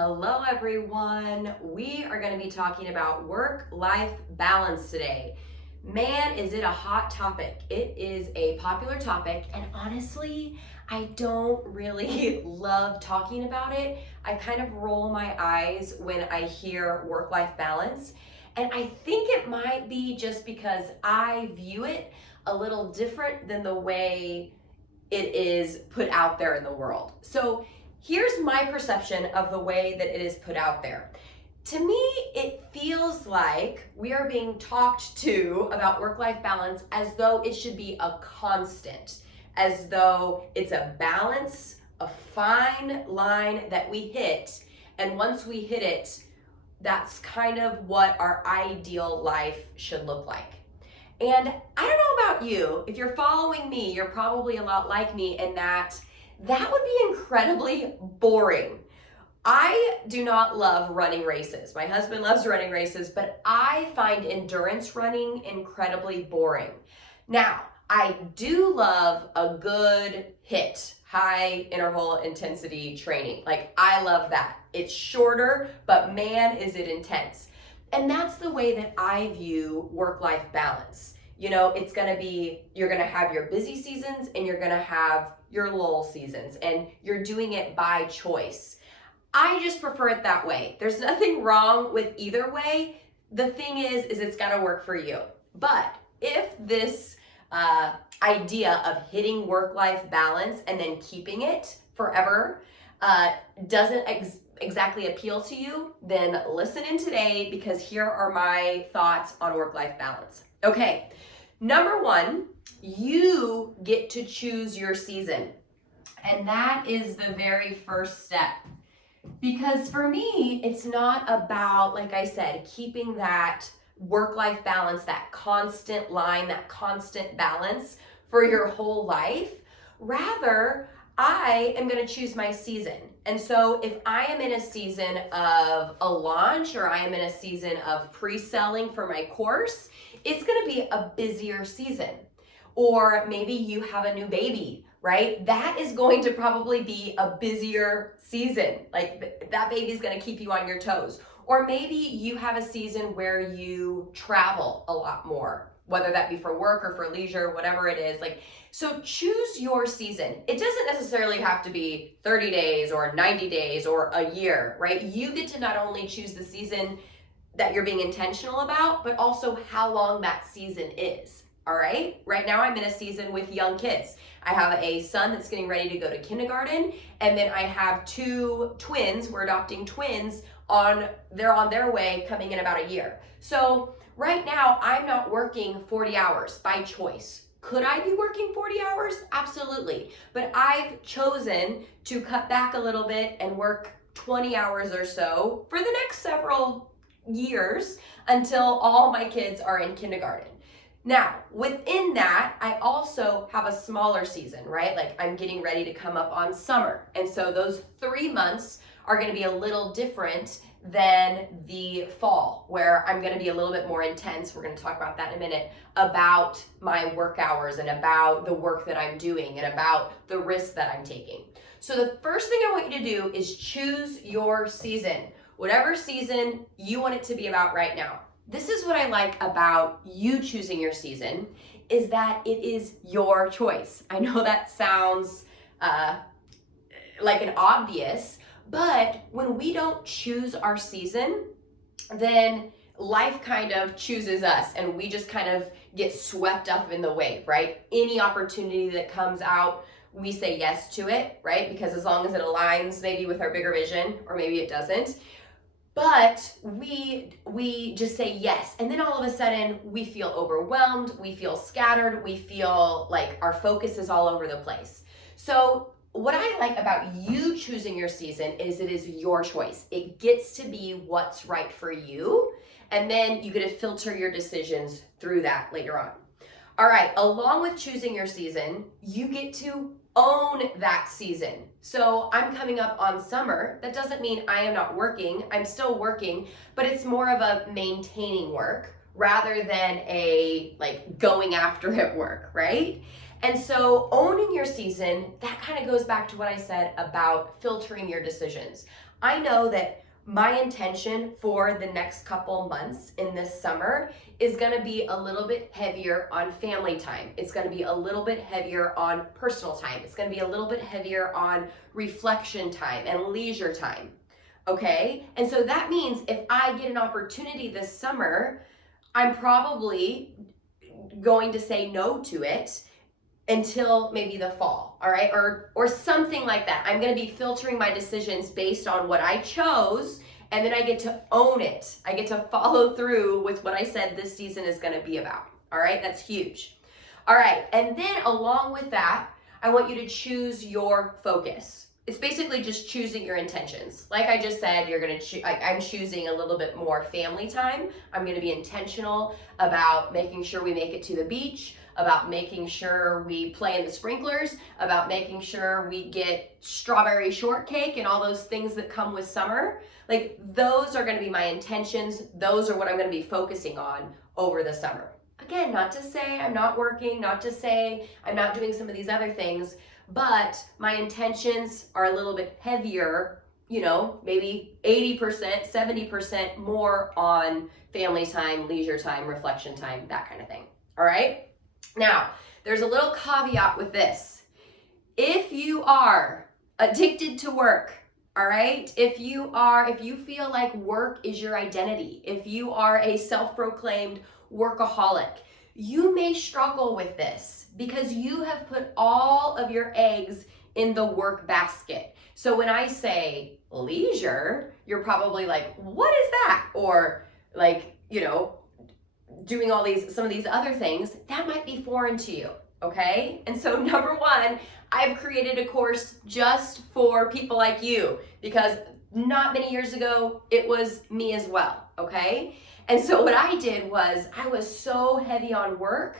Hello, everyone. We are going to be talking about work-life balance today. Man, is it a hot topic. It is a popular topic, and honestly, I don't really love talking about it. I kind of roll my eyes when I hear work-life balance, and I think it might be just because I view it a little different than the way it is put out there in the world. So here's my perception of the way that it is put out there. To me, it feels like we are being talked to about work-life balance as though it should be a constant, as though it's a balance, a fine line that we hit, and once we hit it, that's kind of what our ideal life should look like. And I don't know about you, if you're following me, you're probably a lot like me in that would be incredibly boring. I do not love running races. My husband loves running races, but I find endurance running incredibly boring. Now, I do love a good HIIT, high interval intensity training. Like, I love that. It's shorter, but man, is it intense. And that's the way that I view work-life balance. You know, it's gonna be, you're gonna have your busy seasons and you're gonna have your lull seasons, and you're doing it by choice. I just prefer it that way. There's nothing wrong with either way. The thing is it's gotta work for you. But if this idea of hitting work-life balance and then keeping it forever doesn't exactly appeal to you, then listen in today, because here are my thoughts on work-life balance. Okay, number one, you get to choose your season. And that is the very first step. Because for me, it's not about, like I said, keeping that work-life balance, that constant line, that constant balance for your whole life. Rather, I am going to choose my season. And so if I am in a season of a launch, or I am in a season of pre-selling for my course, it's going to be a busier season. Or maybe you have a new baby, right? That is going to probably be a busier season. Like, that baby's going to keep you on your toes. Or maybe you have a season where you travel a lot more, whether that be for work or for leisure, whatever it is. So choose your season. It doesn't necessarily have to be 30 days or 90 days or a year, right? You get to not only choose the season that you're being intentional about, but also how long that season is. All right. Right now I'm in a season with young kids. I have a son that's getting ready to go to kindergarten, and then I have two twins. We're adopting twins they're on their way, coming in about a year. So right now I'm not working 40 hours by choice. Could I be working 40 hours? Absolutely. But I've chosen to cut back a little bit and work 20 hours or so for the next several years until all my kids are in kindergarten. Now, within that, I also have a smaller season, right? Like, I'm getting ready to come up on summer. And so those 3 months are going to be a little different than the fall, where I'm going to be a little bit more intense. We're going to talk about that in a minute, about my work hours and about the work that I'm doing and about the risks that I'm taking. So the first thing I want you to do is choose your season, whatever season you want it to be about right now. This is what I like about you choosing your season, is that it is your choice. I know that sounds like an obvious, but when we don't choose our season, then life kind of chooses us, and we just kind of get swept up in the wave, right? Any opportunity that comes out, we say yes to it, right? Because as long as it aligns maybe with our bigger vision, or maybe it doesn't. But we just say yes, and then all of a sudden we feel overwhelmed, we feel scattered, we feel like our focus is all over the place. So what I like about you choosing your season is it is your choice. It gets to be what's right for you, and then you get to filter your decisions through that later on. All right, along with choosing your season, you get to own that season. So I'm coming up on summer. That doesn't mean I am not working. I'm still working, but it's more of a maintaining work rather than a going after it work, right? And so owning your season, that kind of goes back to what I said about filtering your decisions. I know that my intention for the next couple months in this summer is going to be a little bit heavier on family time. It's going to be a little bit heavier on personal time. It's going to be a little bit heavier on reflection time and leisure time. Okay? And so that means if I get an opportunity this summer, I'm probably going to say no to it until maybe the fall, all right? Or something like that. I'm gonna be filtering my decisions based on what I chose, and then I get to own it. I get to follow through with what I said this season is gonna be about, all right? That's huge. All right, and then along with that, I want you to choose your focus. It's basically just choosing your intentions. Like I just said, I'm choosing a little bit more family time. I'm gonna be intentional about making sure we make it to the beach, about making sure we play in the sprinklers, about making sure we get strawberry shortcake and all those things that come with summer. Like those are gonna be my intentions. Those are what I'm gonna be focusing on over the summer. Again, not to say I'm not working, not to say I'm not doing some of these other things, but my intentions are a little bit heavier, maybe 80%, 70% more on family time, leisure time, reflection time, that kind of thing. All right? Now, there's a little caveat with this. If you are addicted to work, all right? If you feel like work is your identity, if you are a self-proclaimed workaholic, you may struggle with this because you have put all of your eggs in the work basket. So when I say leisure, you're probably like, what is that? Or like, doing some of these other things, that might be foreign to you, okay? And so number one, I've created a course just for people like you because not many years ago, it was me as well, okay? And so what I did was I was so heavy on work,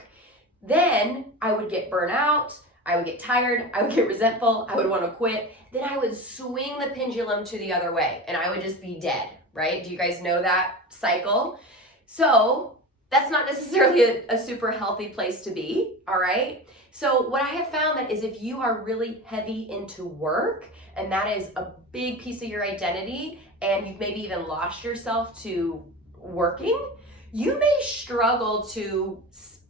then I would get burnt out, I would get tired, I would get resentful, I would want to quit, then I would swing the pendulum to the other way and I would just be dead, right? Do you guys know that cycle? So that's not necessarily a super healthy place to be, all right? So what I have found that is if you are really heavy into work and that is a big piece of your identity and you've maybe even lost yourself to working, you may struggle to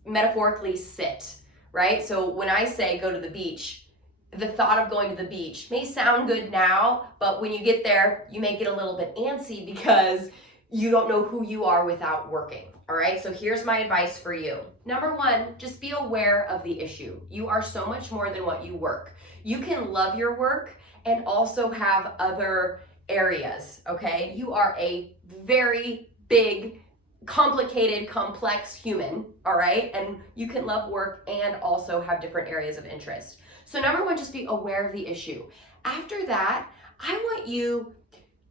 metaphorically sit, right? So when I say go to the beach, the thought of going to the beach may sound good now, but when you get there, you may get a little bit antsy because you don't know who you are without working. All right, so here's my advice for you. Number one, just be aware of the issue. You are so much more than what you work. You can love your work and also have other areas, okay? You are a very big, complicated, complex human, all right? And you can love work and also have different areas of interest. So number one, just be aware of the issue. After that, I want you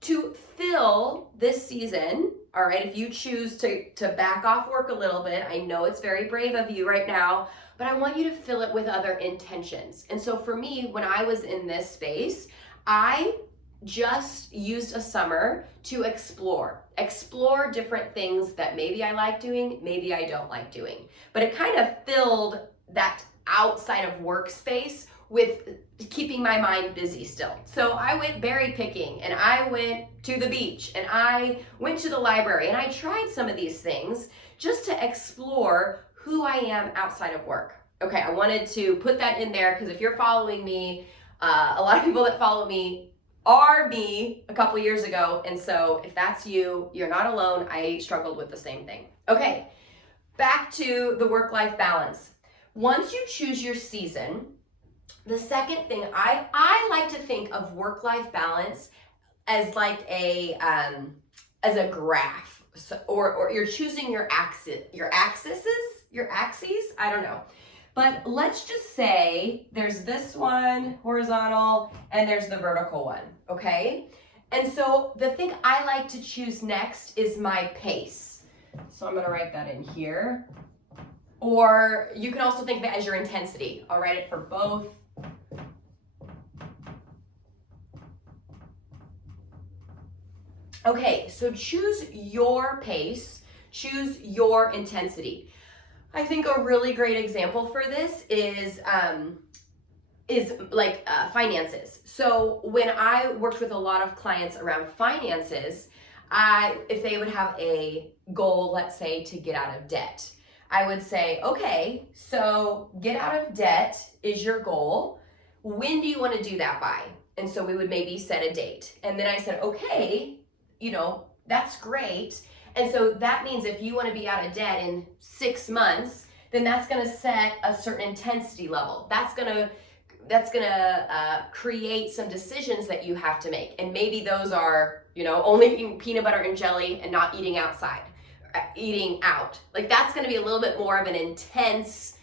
to fill this season, all right, if you choose to back off work a little bit, I know it's very brave of you right now, but I want you to fill it with other intentions. And so for me, when I was in this space, I just used a summer to explore different things that maybe I like doing, maybe I don't like doing. But it kind of filled that outside of workspace with keeping my mind busy still. So I went berry picking and I went to the beach and I went to the library and I tried some of these things just to explore who I am outside of work. Okay, I wanted to put that in there because if you're following me, a lot of people that follow me are me a couple years ago. And so if that's you, you're not alone. I struggled with the same thing. Okay, back to the work-life balance. Once you choose your season, the second thing, I like to think of work-life balance as like as a graph, or you're choosing your axes, I don't know. But let's just say there's this one horizontal and there's the vertical one, okay? And so the thing I like to choose next is my pace. So I'm gonna write that in here. Or you can also think of it as your intensity. I'll write it for both. Okay, so choose your pace, choose your intensity. I think a really great example for this is is like finances. So when I worked with a lot of clients around finances, if they would have a goal, let's say to get out of debt, I would say, okay, so get out of debt is your goal. When do you want to do that by? And so we would maybe set a date. And then I said, okay, that's great. And so that means if you want to be out of debt in 6 months, then that's going to set a certain intensity level. That's going to create some decisions that you have to make. And maybe those are, only eating peanut butter and jelly and not eating outside, eating out. Like that's going to be a little bit more of an intense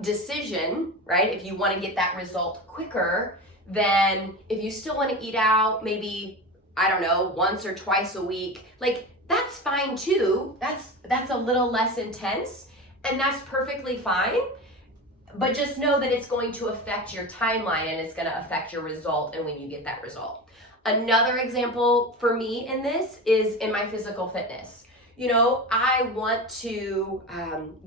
decision, right? If you want to get that result quicker than if you still want to eat out, maybe, I don't know, once or twice a week, like that's fine too. That's a little less intense and that's perfectly fine. But just know that it's going to affect your timeline and it's going to affect your result and when you get that result. Another example for me in this is in my physical fitness. I want to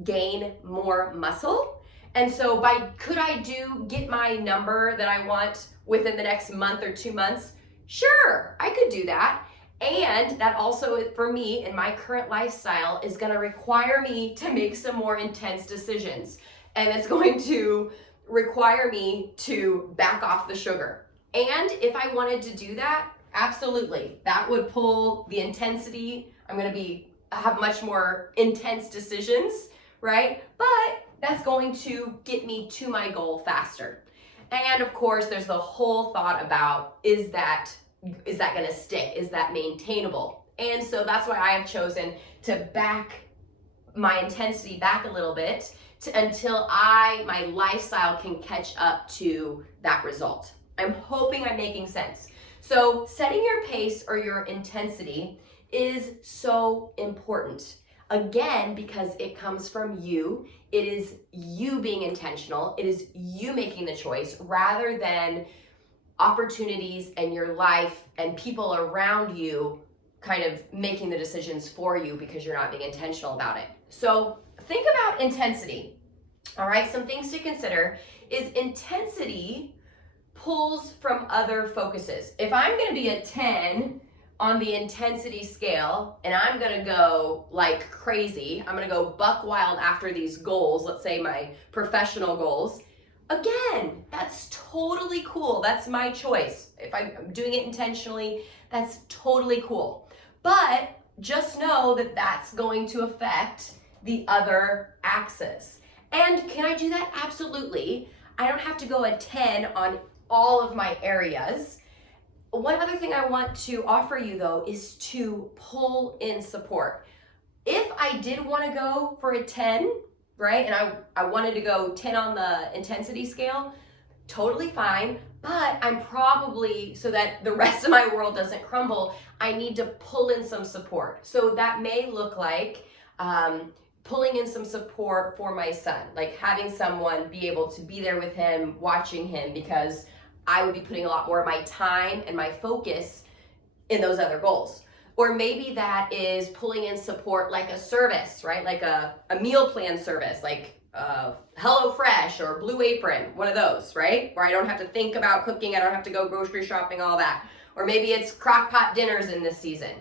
gain more muscle. And so could I get my number that I want within the next month or 2 months? Sure, I could do that. And that also, for me, in my current lifestyle, is going to require me to make some more intense decisions. And it's going to require me to back off the sugar. And if I wanted to do that, absolutely, that would pull the intensity. I'm going to have much more intense decisions, right? But that's going to get me to my goal faster. And of course, there's the whole thought about, is that going to stick? Is that maintainable? And so that's why I have chosen to back my intensity back a little bit until my lifestyle can catch up to that result. I'm hoping I'm making sense. So setting your pace or your intensity is so important. Again, because it comes from you. It is you being intentional. It is you making the choice rather than opportunities and your life and people around you kind of making the decisions for you because you're not being intentional about it. So think about intensity. All right, some things to consider is intensity pulls from other focuses. If I'm going to be a 10 on the intensity scale and I'm going to go like crazy, I'm going to go buck wild after these goals, let's say my professional goals, again, that's totally cool. That's my choice. If I'm doing it intentionally, that's totally cool. But just know that that's going to affect the other axis. And can I do that? Absolutely. I don't have to go a 10 on all of my areas. One other thing I want to offer you though is to pull in support. If I did want to go for a 10, right, and I wanted to go 10 on the intensity scale, totally fine, but I'm probably, so that the rest of my world doesn't crumble, I need to pull in some support. So that may look like pulling in some support for my son, like having someone be able to be there with him, watching him, because I would be putting a lot more of my time and my focus in those other goals. Or maybe that is pulling in support like a service, right? Like a meal plan service, like HelloFresh or Blue Apron, one of those, right? Where I don't have to think about cooking, I don't have to go grocery shopping, all that. Or maybe it's crock pot dinners in this season.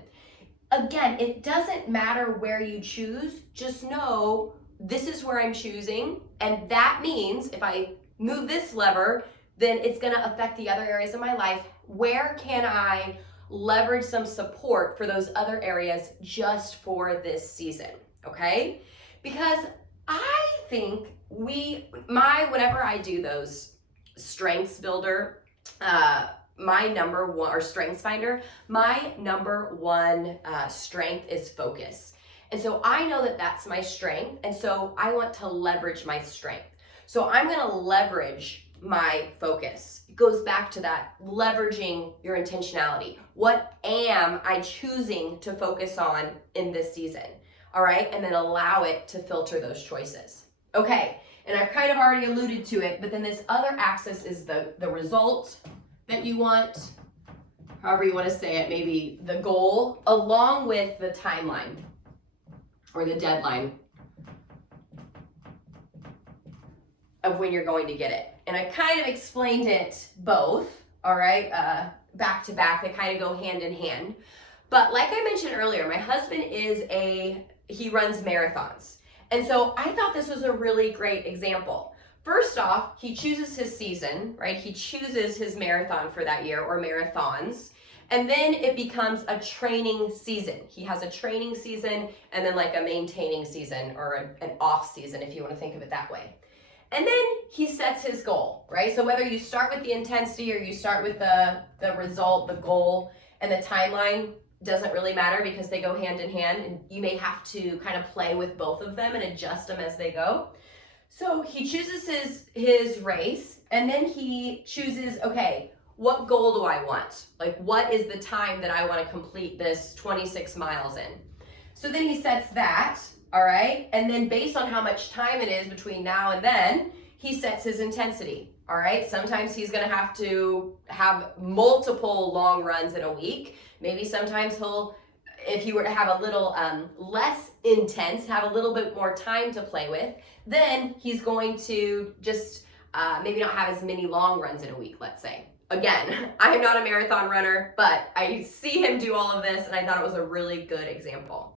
Again, it doesn't matter where you choose, just know this is where I'm choosing. And that means if I move this lever, then it's gonna affect the other areas of my life. Where can I leverage some support for those other areas just for this season, okay? Because I think whenever I do those strengths builder, my number one, or strengths finder, my number one strength is focus. And so I know that that's my strength. And so I want to leverage my strength. So I'm going to leverage my focus. It goes back to that leveraging your intentionality. What am I choosing to focus on in this season? All right. And then allow it to filter those choices. Okay. And I've kind of already alluded to it, but then this other axis is the result that you want, however you want to say it, maybe the goal, along with the timeline or the deadline. of when you're going to get it. And I kind of explained it both, all right, back to back. They kind of go hand in hand. But like I mentioned earlier, my husband he runs marathons. And so I thought this was a really great example. First off, he chooses his season, right? He chooses his marathon for that year, or marathons. And then it becomes a training season. He has a training season and then like a maintaining season, or an off season, if you want to think of it that way. And then he sets his goal, right? So whether you start with the intensity or you start with the result, the goal, and the timeline, doesn't really matter because they go hand in hand, and you may have to kind of play with both of them and adjust them as they go. So he chooses his race, and then he chooses, okay, what goal do I want? Like, what is the time that I want to complete this 26 miles in? So then he sets that, all right? And then based on how much time it is between now and then, he sets his intensity, all right? Sometimes he's going to have multiple long runs in a week. Maybe sometimes if he were to have a little less intense, have a little bit more time to play with, then he's going to just maybe not have as many long runs in a week, let's say. Again, I'm not a marathon runner, but I see him do all of this, and I thought it was a really good example.